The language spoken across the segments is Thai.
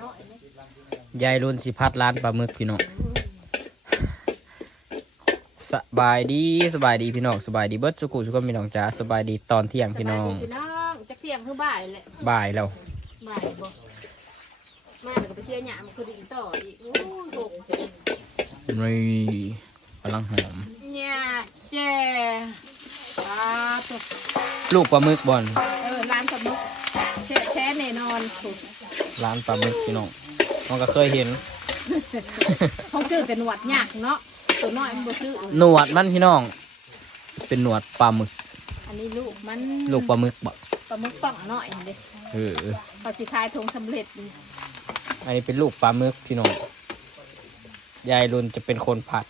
เนาะไหมยายรุ่นสิพัดร้านปลาหมึกพี่น้องสบายดีสบายดีพี่น้องสบายดีเบิร์ดสุกุสุกคนพี่น้องจ้าสบายดีตอนเที่ยงพี่น้องสบายดีพี่น้องจะเที่ยงคือบ่ายแหละบ่ายแล้วบ่ายบ่มาแล้วก็ไปเสียหยามคือดีต่ออีกโอ้โหนี่กำลังหอมเนี่ยแจ้ปลาตัวลูกปลาหมึกบอลเออร้านสมุกแช่แช่แน่นอนสุด ร้านปลาหมึกพี่น้องมันก็เคยเห็น เขาชื่อแต่หนวดยากเนาะตัวน้อยมันบ่ชื่อหนวดมันพี่น้อง เป็นหนวดปลาหมึก อันนี้ลูกมันลูกปลาหมึกบ่ปลาหมึกป่องน้อยเด้เออเขาสิขายทงสำเร็จนี่อันนี้เป็นลูกปลาหมึกพี่น้อง ยายรุ่นจะเป็นคนผัด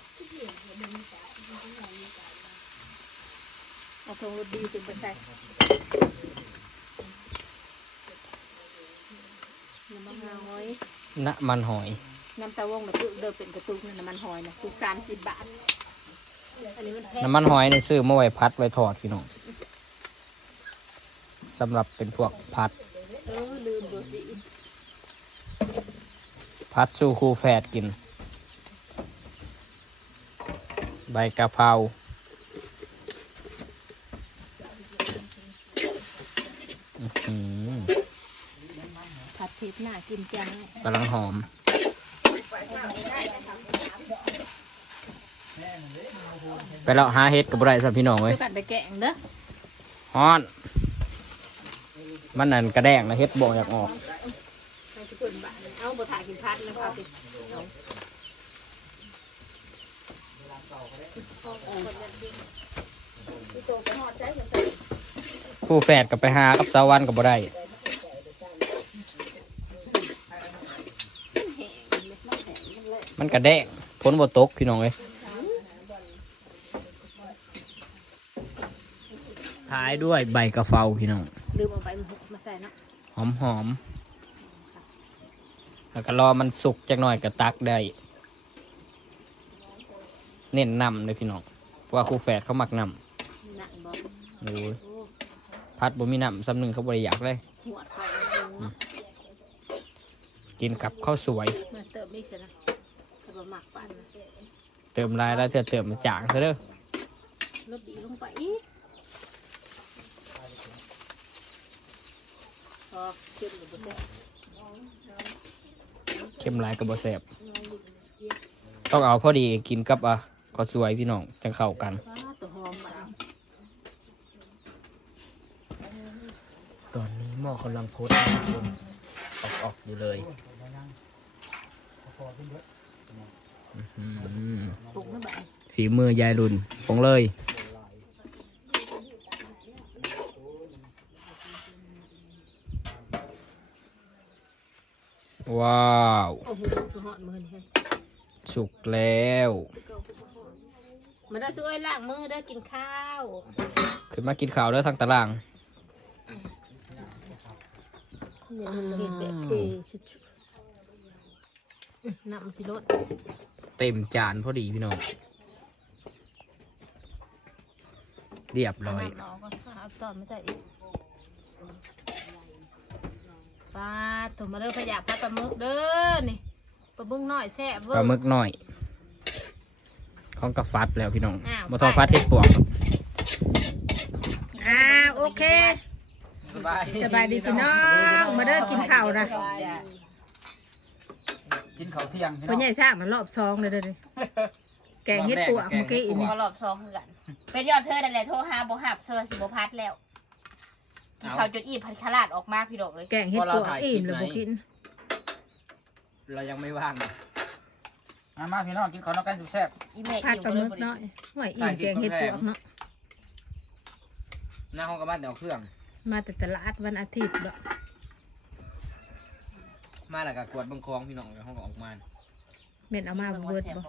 เอาทงรสดีถึงไปใส่น้ำมัน หอยน้ำมันหอย น้ำตาลวงแบบเดิมเป็นกระตุกนี่น้ำมันหอยนะตุกสามสิบบาท อันนี้มันแพงน้ำมันหอยในซื้อมาไว้พัดไว้ทอดพี่น้องสำหรับเป็นพวกผัด เออลืมเบอร์สีพัดสู้คู่แฝดกิน ใบกะเพราอื้อหือ ผัดเผ็ดน่ากินจังกำลังหอมไปแล้วหาเฮ็ดกับไรสับพี่น้องเลช่ยวยกันไปแกงเด้อฮ้อนมันนั่นกระแดงนะเฮ็ดบ่อยากออกเอาไปตุนบ้านเอาบะถ่ายกินพัดแล้วเอาไปเอาตัวไปหอดใจกันไปผู้แฝดกับไปหากับสาวันกับบ่ได้ แห้งเล็กน้อยแห้ง มันเลยมันกระแดงฝนบ่ตกพี่น้องเลยท้ายด้วยใบกะเพราพี่น้องลืมเอาไปมาใส่เนาะหอมหอมๆแล้วก็รอมันสุกจักหน่อยก็ตักได้ เน้นนำเลยพี่น้องเพราะว่าครูแฝดเขามักนหนังบอกำดูโอ้พัดบ่มีนำซ้ำหนึ่งเขาบริยากเลย หัวไปเนาะกินกับข้าวสวยมาเติมอีกสินะถ้า บะหมักปั่นเติมลายแล้วเธอเติมจางซะเด้อรสดีลงไปอีกพอเก็บหรือบ่เสร็จเข้มลายกับบแสบต้องเอาพอดีกินกับอะข้าวสวยพี่น้องจังเข้ากันว้าตัวหอมมันตอนนี้หม้อกำลังโพสต์ออกออกๆอยู่เลยอื้อหือะ ฝีมือยายรุ่นผงเลย ว้าวโอ้โหตัวหอมมือนี่สุกแล้วมันได้ช่วยล้างมือได้อกินข้าวขึ้นมากินข้าวแล้วทางตารางเนี่ยมันเห็นแบบเทชุดๆอื้อ น้ำมันสิรสเต็มจานพอดีพี่น้อง เรียบร้อย น้ำน้องก็เอาตอนไม่ใส่อีกปลาถุงมาเด้อพะยาพัดปลาหมึกเด้อนี่ปลาบึ้งน้อยแซ่บเว้ปลายหมึกหน่อยของกระฟัดแล้วพี่น้องอ้าว มาทอดฟัดเห็ดปวกครับอ่าโอเคสบายสบายดีพี่น้อง มาเด้อกินข้าวนะ กินข้าวเที่ยงพ่อใหญ่ช่างมันรอบซองเลยเด้อนี่แกงเฮ็ดปวกเมื่อกี้อีนี่พอรอบสองคือกัน เป็นยอดเธอนั่นแหละโทรหาบ่หับเซอร์สิบ่พัดแล้วกินข้าวจนอีพันขลาดออกมาพี่ดอกเอ้ยแกงเฮ็ดปวกอิ่มเลยบ่กิน เรายังไม่ว่างนะมามาพี่น้องกินข้าวน้ำกันสุดแซ่บอีเมฆผัดอิ่มปลาหเลมึยกบ่ได้น้อยห่วยอิ่มแกงเฮ็ดปวกเนาะ หน้าห้องกระบ้านเดี๋ยวเครื่อง มาแต่ตลาดวันอาทิตย์บ่ มาแล้วก็กวดเบังคลองพี่น้องเดี๋ยวห้องก็ออกมาแม่นเอามาเบิดบ่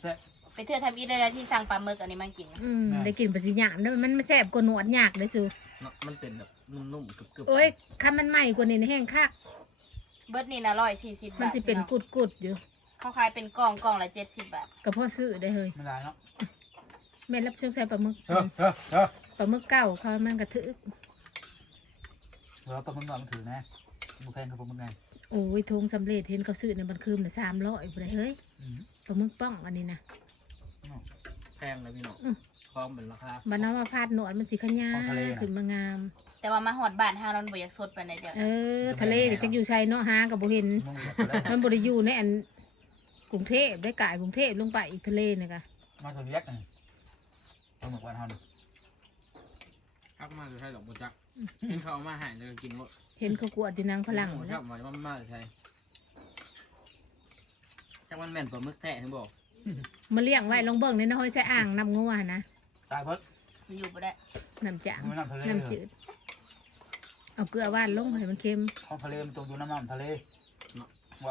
แซ่บ ไปเทื่อทำอีได้แล้วที่สั่งปลาหมึกอันนี้มากินนะอืมได้กินปัสสิหยามเด้อมันไม่แซ่บกว่าหนวดยากเด้อสูเนาะมันเป็นแบบนุ่มๆกรึบๆโอ้ยคันมันใหม่กว่านี้นี่แห้งคักเบิร์ดนี่นะร้อยสี่สิบบาทมันสิเป็นพี่องกุดๆอยู่เขาขายเป็นกล่องกล่องละเจ็ดสิบบาทก็พอซื้อได้เฮ้ยไม่ได้เนาะแม่นรับช่วงใส่ปลาหมึกเออเออเออปลาหมึกเก่าเขามันกระทึกเออปลาหมึกหน่อยมันถือนะมึงแพงกับปลาหมึกไง โอ้ยทงสำเร็จเห็นเขาซื้อในบันคืมน่ะสามร้อยไปเฮ้ยอืมปลาหมึกป้องอันนี้นะแพงเลยพี่น้องอืมคลองเป็นราคาบันน้ำมาพาดหนวดมันสีขยาขึ้นมางาม แต่ว่ามาหอดบ้านเฮาเราบ่อยากสดไปานใดเดียวเออ ทะเลก็จักอยู่ใช่เนาะหากับบ่เห็นมึงบอกไปแล้วมันบ่ได้อยู่ในอันกรุงเทพได้กายกรุงเทพลงไปอีกทะเลนี่ค่ะมาตัวเล็กนี่ปลาหมึกวันเฮานี่พักมาจะใช่ดอกบัวจัก กินเขาวมาใหายเลยกินหมดเห็นเขากวดที่นางพลังโอ้ชอบมามันมากใช่จักมันแม่นปลาหมึกแท้ถึงบอกมาเลี้ยงไว้ลองเบิ่งในน้อยใช้อ่างน้ำงัวนะตายเพิ่นมันอยู่บ่ได้น้ำจางมันน้ำทะเลน้ำจืด เอาเกลือว่านลงให้มันเค็มของทะเลมันตกอยู่น้ำน้ำทะเล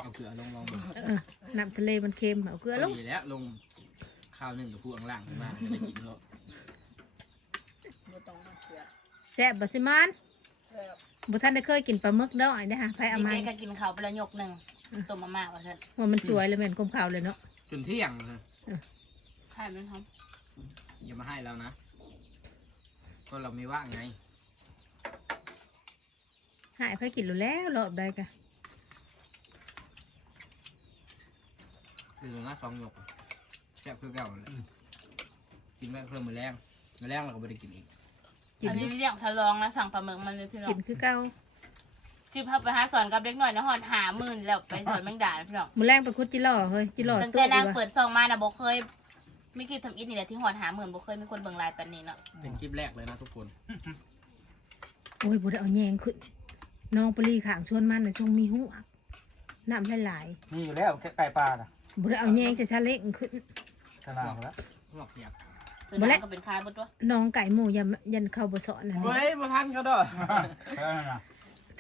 เอาเกลือลงลองดูเออน้ำทะเลมันเค็มเอาเกลือลงดีแล้วลงข้าวหนึ่งกับผู้อังล่างขึ้นมาจะได้กินแล้วบ่ต้องมาเกลือ แซ่บบัสิมานบ่ท่านได้เคยกินปลาหมึกน้อยนะฮะไผเอามาเด็กๆก็กินข้าวไปแล้วยกหนึงต้มมาม่าว่าซั่นว่ามันสวยเลยแม่นกลมขาวเลยเนาะจนเที่ยงเลยใช่มันหอมอย่ามาให้เรานะ ก็เราไม่ว่างไงหายไผกินรู้แล้วรอบใดกะคือหน้าสองหยกแซ่บคือเก่าเลยกินไปเพิ่มมือแรงมือแรงเราก็ไม่ได้กินอีก กินอันนี้เรียกฉลองนะสั่งปลาหมึกมันเลยพี่น้อกิงนคือเก่าที่พับไปหาสอนกับเด็กหน่อยนะฮอดหาหมื่นแล้วไปสอนแมงดานะพี่น้องมื้อแรงไปคุดจิหล่อเฮ้ยจิหล่อตั้งตัวแต่ดีนางว่ะเปิดซองมานะบ่เคยไม่คลิปทำอินนี่แหละที่หอดหาหมื่นบ่เคยมีคนเบิ่งไลน์ปานนี้เนาะเป็นคลิปแรกเลยนะทุกคนโอ้ยบ่ได้เอาแยงขึ้นน้องปลีข้างชวนมันน่ะทรงมีหัวน้ำหลายนี่อยู่แล้วแค่ไก่ปลาน่ะๆบ่ได้เอาแยงจะชะเล็กขึ้น ขนาดแล้ว หลอกเสียบส่วน บ่นาและงก็เป็นคายบ่ตัวน้องไก่หมูยันยันเข้าบ่สอนอันนี้เฮ้ยมาทันเขาด้วยแค่นั้นน่ะ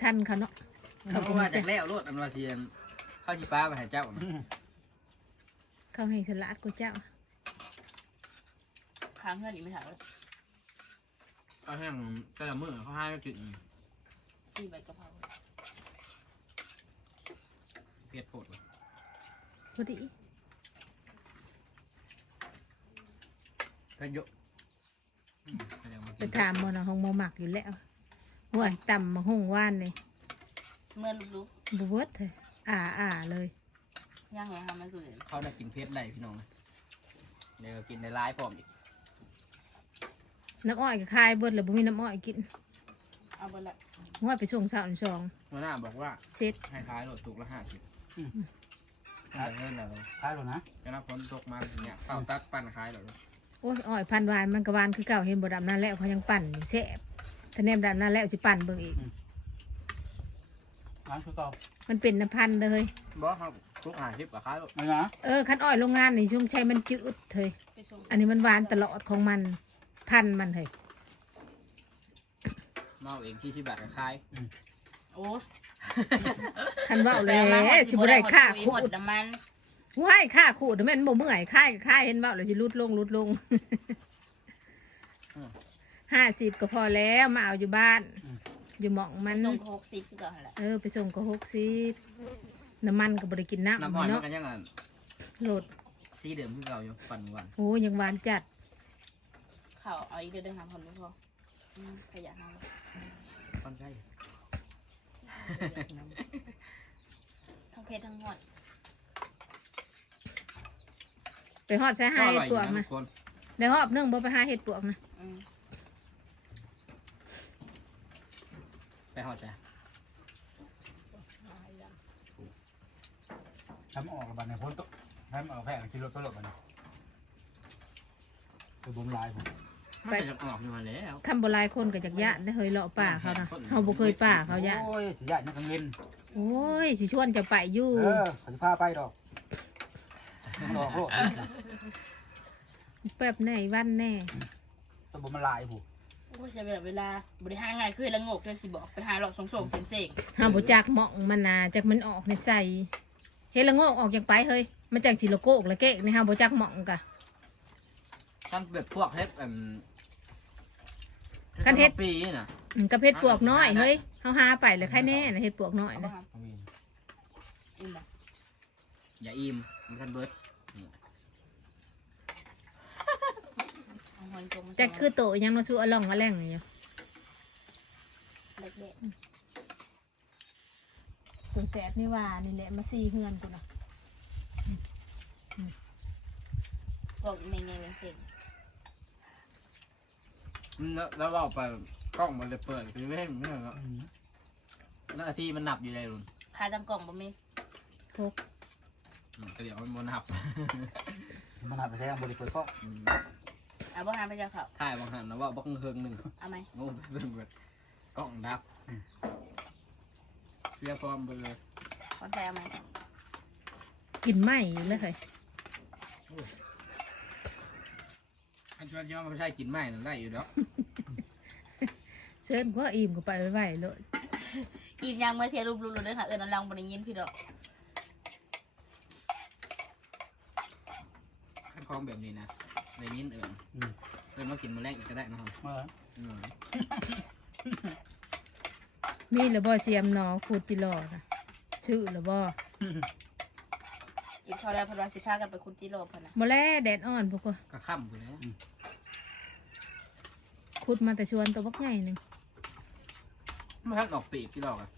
ทันเขาเนาะเขาเขาก็มามาจากแล้วรถอันวาเซียนเข้าชีป้าไปหาเจ้านะอืมเขาให้สลัดกูเจ้าค้างเงินอีกไม่ถามเลยก็แห้งแต่ละมือเขาให้ก็กินที่ใบกะเพราเพียดโผดเลย พอดีก็เยอะอืมแสดงว่าไปกินถามมอนห้องหมอหมักอยู่แล้วห่วยต่ำมาห้องว่านเลยเมื่อลูกบเวดเลยอ่าอ่าเลย ๆย่างไงทำมันสุดเขาได้กินเพชรได้พี่น้องเดี๋ยวกินในร้ายพร้อมอีกน้ำอ้อยก็คายเบิดเลยบ่มีน้ำอ้อยกินเอาไปละห่วยไปส่งสาวอันสองหัวหน้าบอกว่าเสร็จให้ขายรถตุกละห้าสิบแต่เงินอะไรขายหรอนะจะนับผลตกมาอย่างเงี้ยเป่าตัดปั่นขายหรอ โอ้ยอ้อยพันหวานมันก็หวานคือเก่าเห็นบ่ดำนั่นแล้วเขายังปั่นอยู่แซ่บถ้าแนมดำนั่นแล้วสิปั่นเบิ่งอีก ร้านคือเก่ามันเป็นน้ำพันธุ์เลยบอกเขาทุกหาทิปกับขายรถไม่นะเออคันอ้อยโรงงานนี่ช่วงใช้มันจืดเถยไปส่งอันนี้มันหวานตลอดของมัน พันธุ์มันเถยเมาเองที่ชิบาทกับขายโอ้คันเว่าเลยแปลมาหอสิบ่ได้ค่าหขูมดดน้ำมัน ว้ายค่าขูดแม่นบ่เมื่อยค่ายค่ายเห็นเว่าเลยสิลดลงลดลงห้าสิบก็พอแล้วมาเอาอยู่บ้าน อยู่หมองมัมันนส่งหกสิบคือเก่าหั่นแหละเออไปส่งก็หกสิบน้ำมันก็บริกินน้ำน้ำอ้อยมันเนาะก็ยังอะโหลดสีเดิมคือเก่าอยู่ปั่นวันโอ้ยังหวานจัดข้าวเอาอีกเดือนหนึงทำคนไม่พออืมขยะทำปั่นใช่ทั้งเพชรทั้งหอด ไปหอดใช้หาเห็ดปวกทุนะกคนได้หอบนึ่งบ่ไปหาเห็ดปวกนะอืมไปหอดจ้ะทำออกกับบันในพ้นโต๊ะทำออกแพงกินรถไปรถบันคือบุ้มลายผมมันจะออกมาแล้วคำโบราณคนก็จากยะได้เฮยเลาะป่าเขานะเขาบ่เคยป่าเขายะโอ้ยสิยะนี่กังเงินโอ้ยสิชวนจะไปอยู่เออเขาจะพาไปดอก ต้องรอโลดแป๊บไหนวันแน่ตัวบุ้มลายผมโอ้ยใช้เวลาบริหารง่ายคือละงกเลยสิบอกไปหาหลอกสงสงเสียงเสกเฮาบ่จักหมองมันน่ะจักมันออกในใส่เฮ็ดละโงกออกจากไปเฮ้ยมันจังสิละโกกละเกะนี่เฮาบ่จักหมองกะท่านแบบพวกเฮ็ดอืมคันเฮ็ด ปีน่ะอืมกับเฮ็ดปวกน้อยเฮ้ยเฮาหาไปเลยใครแน่นะเฮ็ดปวกน้อยเอานะ บ้างครับเอามีอิ่มบ่อย่าอิ่มมันทันเบิร์ด อาหอนจงมาจักคือโตยังมาสู้อะล่องอะแล่งอยู่เด็กโขุนแสดนี่ว่านี่แหละมาซีเฮือนกูนะบอกไม่เงี้ยเซ็งแล้วแล้วว่าไปกล้องมันเลยเปิดคือไม่เห็นไม่เห็นแล้วหน้าที่มันหนับอยู่เลยลุนคาจังกล่องบ่มีทุกอืมแต่เดี๋ยวมันบนหับ มันหาไปใช้บริเปิดกล้อง อืม เอาบ่หาไปเจ้าเขาถ่ายบางหันนะว่าบักเฮิงหนึ่งเอาไหมโง่เบิ่งเบิดกล้องดับเรียฟอร์มเบอร์คอนใส่เอาไหมกินไหมอยู่เลยเฮ้ยอันชวนยอมไม่ใช่กินไม้นั่นได้อยู่แล้วเชิญก็อิ่มก็ไปไว้ๆเลยอีมยังเมื่อเทียรูปรูปรูปเด้อค่ะเอิญน้ำลังบริยินพี่ดอกขั้นคลองแบบนี้นะ ในนี้เอิญเอิญมากินมื้อแรกอีกก็ได้นะครับเอออืมมีหรือบ่เสียมหนอขูดจิรอนะชื่อหรือบ่กินข้าวแล้วเพนว่าสิพากันไปคุณจิโร่เพนนะมาแลแดดอ่อนพวกก็ก็ค่ำไปแล้วขุดมาแต่ชวนตัวบักใหญ่หนึ่งไม่ทักออกปีกที่ดอกอะ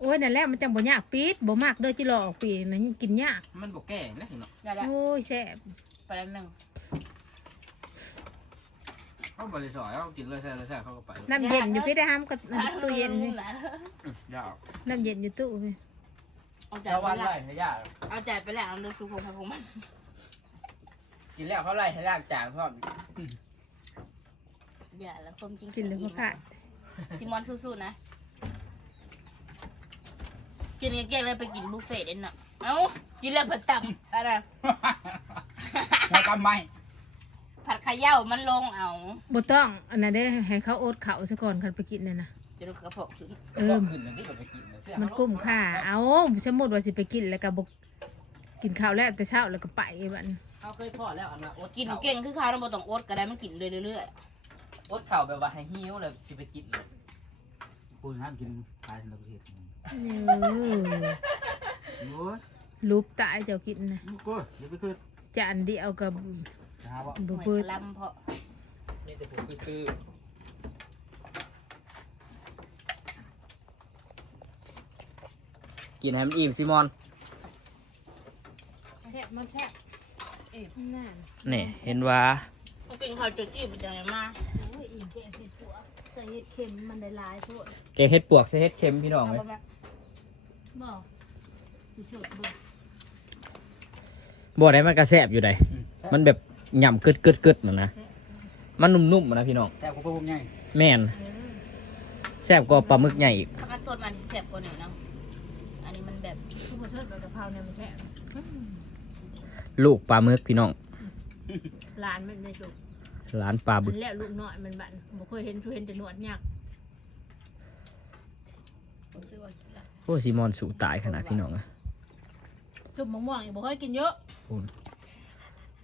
โอ้ยนั่นแหละมันจังบ่ยากปีดบ่มากเด้อจิรอออกปีนะกินยากมันบอกแก่นะเนาะได้แล้วโอ้ยแซ่บไปแล้วหนึ่ง เขาบริสุทธิ์เขากินเลยแท้เลยแท้เขาก็ไปเลยน้ำเย็นอยู่พี่ได้ห้ามกับตู้เย็นนี่อืมยาวน้ำเย็นอยู่ตู้พี่เอาใจเจ้าไปวันแล้วไล่ให้ยากเอาใจไปแล้วเอาเรื่องสุขภาพของมันกินแล้วเขาไล่ให้ยากจางพร้อมอย่าแล้วความจริงกินเลยก็ขาดซิมอนสู้ๆนะ กินเก่งๆเลยไปกินบุฟเฟ่ต์เด่นน่ะเอ้ากินแล้วผัดตับอะไร ใช้กำไม้ ผัดขย่ามันลงเอาบ่ต้องอันนั้นเด้อให้เขาโอ๊ตเขาซะก่อนคันไปกินน่ะนะเดี๋ยวกระเพาะขึ้นก็บอกขึ้นนั่นที่แบบไปกินน่ะเสื้อมันกุ้มค่าเอาสมมุติว่าสิไปกินแล้วก็บ่กินข้าวแล้วแต่เช้าแล้วก็ไปบัดเขาเคยพอแล้วอันน่ะอดกินเก่งคือข้าวต้องบ่ต้องอดก็ได้มันกินเรื่อยอดเข่าแบบว่าให้หิวแล้วสิไปกินเลยกูห้ามกินตายในประเทศเออโอ้ยรูปตายเจ้ากินนะกูเดี๋ยวไปขึ้นจานเดียวกับ จะหาว่าๆหบ่น่วยเปิดกระลำเพาะมีแต่ผมคือกินให้มันอิ่มซิมอนแซ่บมันแซ่บเอ๊ะนั่นนี่เห็นว่ามันกินข้าวจนอิ่มจังเลยมาโอ้ยอิ่มแกงเห็ดหัวใส่เห็ดเค็มมันได้หลายโพดแกงเห็ดปวกใส่เห็ดเค็มพี่น้องเอาเลยบ่แม่บ่สิสุดบ่บ่ได้มันกระแซบอยู่ใดมันแบบห ย่ำกึดกึดกึดน่ะนะแซ่บมันนุ่มๆอะนะพี่น้องแต่กูก็บุ้มใหญ่แม่นเออแซ่บกว่าปลาหมึกใหญ่อีกถ้ามันสดมันสิแซ่บกว่านี้เนาะอันนี้มันแบบผู้บ่เชิดใบกะเพราเนี่ยมันแซ่บลูกปลาหมึกพี่น้องร้านมันไม่สุกร้านปลาบึมักนแล้วลูกน้อยมันบันบ่เคยเห็นทุเห็นแต่หนวดยักษ์ผมซื้อว่ากินแล้วโอ้ซิมอนสูตายขนาดพี่น้องอะจุ่มมะม่วงอีกบ่เคยกินเยอะ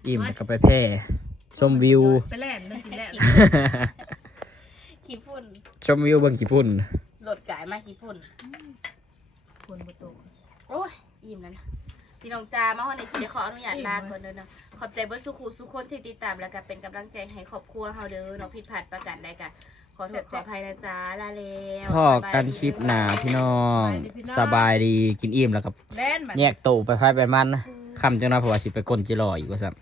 อิ่มแล้วก็ไปแพร่ชมวิว ไปแล่นได้กินแล้วขี้ฝุ่นชมวิวเบิ่งกี่พุ่น โหลดกายมาขี้ฝุ่น คนบ่โตโอ้ยอิ่มแล้วนะพี่น้องจามาห้องในสิเดี๋ยวขออนุญาตลาก่อนเด้อเนาะขอบใจเบิร์สุขุสุขคนที่ติดตามแล้วก็เป็นกำลังใจให้ครอบครัวเฮาเด้อเนาะผิดพลาดประการใดก็ขอโทษขออภัยนะจ๊ะลาแล้วพ่อกันคลิปหนาพี่น้อง สบายดีกินอิ่มแล้วก็แล่นบัด แยกตู้ไปไพ่ไปมันนะคำจังนะเพราะว่าสิไปก้นจิรออีกว่าซ้ำ